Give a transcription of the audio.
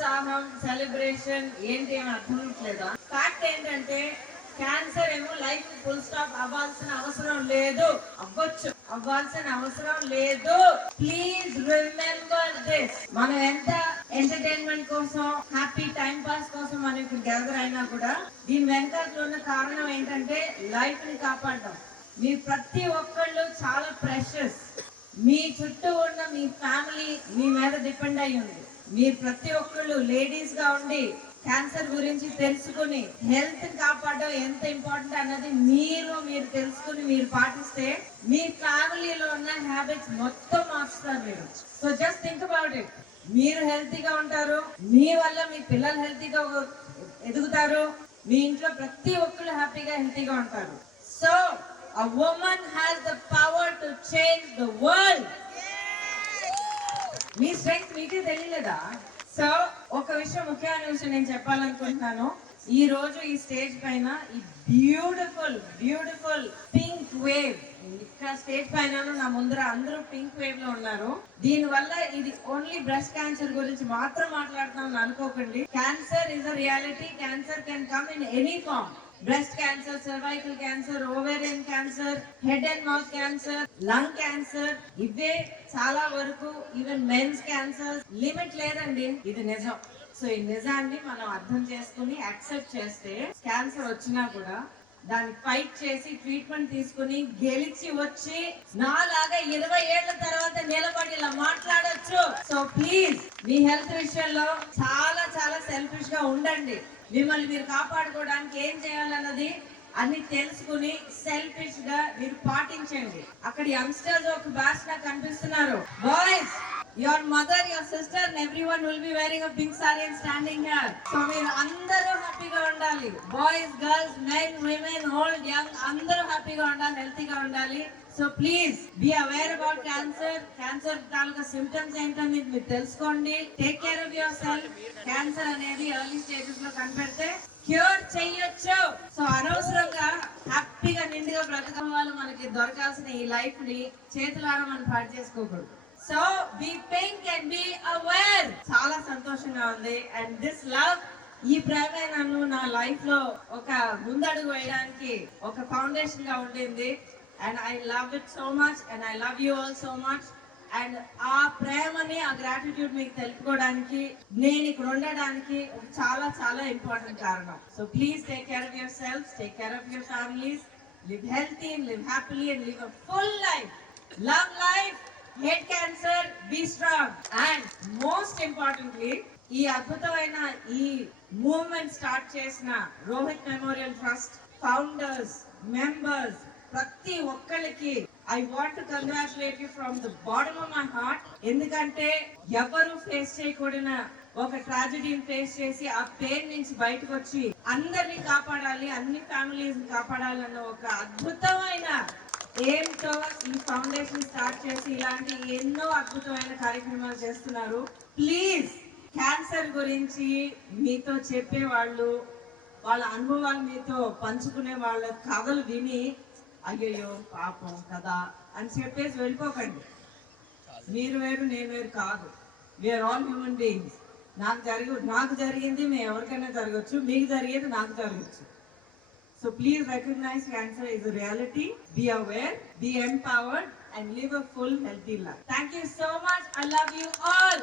ఉత్సాహం సెలబ్రేషన్ ఏంటి అని అర్థం ఫ్యాక్ట్ ఏంటంటే క్యాన్సర్ ఏమో లైఫ్ ఫుల్ స్టాప్ అవ్వాల్సిన అవసరం లేదు. అవ్వచ్చు. అవ్వాల్సిన అవసరం లేదు. ప్లీజ్ రిమెంబర్ దిస్ మనం ఎంత ఎంటర్టైన్మెంట్ కోసం హ్యాపీ టైం పాస్ కోసం మనం ఇక్కడ గ్యాదర్ అయినా కూడా దీని వెనకాల ఉన్న కారణం ఏంటంటే లైఫ్ని కాపాడడం. మీ ప్రతి ఒక్కళ్ళు చాలా ప్రెషస్ మీ చుట్టూ ఉన్న మీ ఫ్యామిలీ మీ మీద డిపెండ్ అయి ఉంది మీరు ప్రతి ఒక్కళ్ళు లేడీస్గా ఉండి క్యాన్సర్ గురించి తెలుసుకుని హెల్త్ కాపాడడం ఎంత ఇంపార్టెంట్ అన్నది మీరు మీరు తెలుసుకుని మీరు పాటిస్తే మీ ఫ్యామిలీలో ఉన్న హ్యాబిట్స్ మొత్తం మార్చుతారు మీరు. So just think about it మీరు హెల్తీగా ఉంటారు మీ వల్ల మీ పిల్లలు హెల్తీగా ఎదుగుతారు మీ ఇంట్లో ప్రతి ఒక్కళ్ళు హ్యాపీగా హెల్తీగా ఉంటారు. So a woman has the power to change the world. మీ స్ట్రెంగ్త్ మీకే తెలియలేదా? సో ఒక విషయం ముఖ్యమైన విషయం నేను చెప్పాలనుకుంటున్నాను. ఈ రోజు ఈ స్టేజ్ పైన ఈ బ్యూటిఫుల్ బ్యూటిఫుల్ పింక్ వేవ్. ఇక్కడ స్టేజ్ పైన నా ముందర అందరూ పింక్ వేవ్లో ఉన్నారు. దీని వల్ల ఇది ఓన్లీ బ్రెస్ట్ క్యాన్సర్ గురించి మాత్రం మాట్లాడుతున్నాం అనుకోకండి. Cancer is a reality. Cancer can come in any form breast cancer cervical cancer ovarian cancer head and mouth cancer lung cancer ఇవే చాలా వరకు ఈవెన్ మెన్స్ క్యాన్సర్ లిమిట్ లేదండి. ఇది నిజం. సో ఈ నిజాన్ని మనం అర్థం చేసుకుని యాక్సెప్ట్ చేస్తే క్యాన్సర్ వచ్చినా కూడా దాన్ని ఫైట్ చేసి ట్రీట్మెంట్ తీసుకుని గెలిచి వచ్చి నాలాగా ఇరవై ఏళ్ళ తర్వాత నిలబడి ఇలా మాట్లాడొచ్చు. సో ప్లీజ్ మీ హెల్త్ విషయంలో చాలా చాలా సెల్ఫిష్గా ఉండండి. మిమ్మల్ని మీరు కాపాడుకోవడానికి ఏం చేయాలన్నది అన్ని తెలుసుకుని సెల్ఫిష్గా మీరు పాటించండి. అక్కడ యంగ్స్టర్స్ ఒక భాష నాకు కనిపిస్తున్నారు. Boys your mother your sister and every one will be wearing pink sari and standing here so మీరు అందరూ హ్యాపీగా ఉండాలి. Boys girls men women old young అందరూ హ్యాపీగా ఉండాలి హెల్తీగా ఉండాలి. So please be aware about cancer cancer taluka symptoms ఏంటనేది మీరు తెలుసుకోండి. Take care of yourself cancer అనేది ఎర్లీ స్టేజెస్లో కనిపెడితే క్యూర్ చెయ్యొచ్చు. సో అనవసరంగా హ్యాపీగా నిండుగా బ్రతకం వాళ్ళు మనకి దొరకాల్సిన ఈ లైఫ్ని చేతులారా మనం పాటు చేసుకోకూడదు. So be pink and be aware చాలా సంతోషంగా ఉంది. అండ్ దిస్ లవ్ ఈ ప్రేమే నన్ను నా లైఫ్లో ఒక ముందడుగు వేయడానికి ఒక ఫౌండేషన్గా ఉండింది. And I love it so much and I love you all so much and ఆ ప్రేమని ఆ గ్రాటిట్యూడ్ మీకు తెలుపుకోవడానికి నేను ఇక్కడ ఉండడానికి చాలా చాలా ఇంపార్టెంట్ కారణం. So please take care of yourself take care of your families live healthy live happily and live a full life love life head cancer be strong and most importantly ఈ అద్భుతమైన ఈ మూవ్మెంట్ స్టార్ట్ చేసిన Rohit memorial trust founders members ప్రతి ఒక్కరికి I want to congratulate you from the bottom of my heart ఎందుకంటే ఎవరు face చేయకూడిన ఒక ట్రాజడీని face చేసి ఆ పేరు నుంచి బయటకు వచ్చి అందరినీ కాపాడాలి అన్ని ఫ్యామిలీస్ కాపాడాలన్న ఒక అద్భుతమైన ఏంటో ఈ ఫౌండేషన్ స్టార్ట్ చేసి ఇలాంటి ఎన్నో అద్భుతమైన కార్యక్రమాలు చేస్తున్నారు. ప్లీజ్ క్యాన్సర్ గురించి మీతో చెప్పే వాళ్ళు వాళ్ళ అనుభవాలు మీతో పంచుకునే వాళ్ళ కథలు విని అయ్యయ్యో పాపం కదా అని చెప్పేసి వెళ్ళిపోకండి. మీరు వేరు నేను వేరు కాదు. వీఆర్ ఆల్ హ్యూమన్ బీయింగ్స్ నాకు జరిగి నాకు జరిగింది మేము ఎవరికైనా జరగచ్చు. మీకు జరిగేది నాకు జరగచ్చు. So please recognize cancer is a reality. Be aware, be empowered, and live a full, healthy life. Thank you so much. I love you all.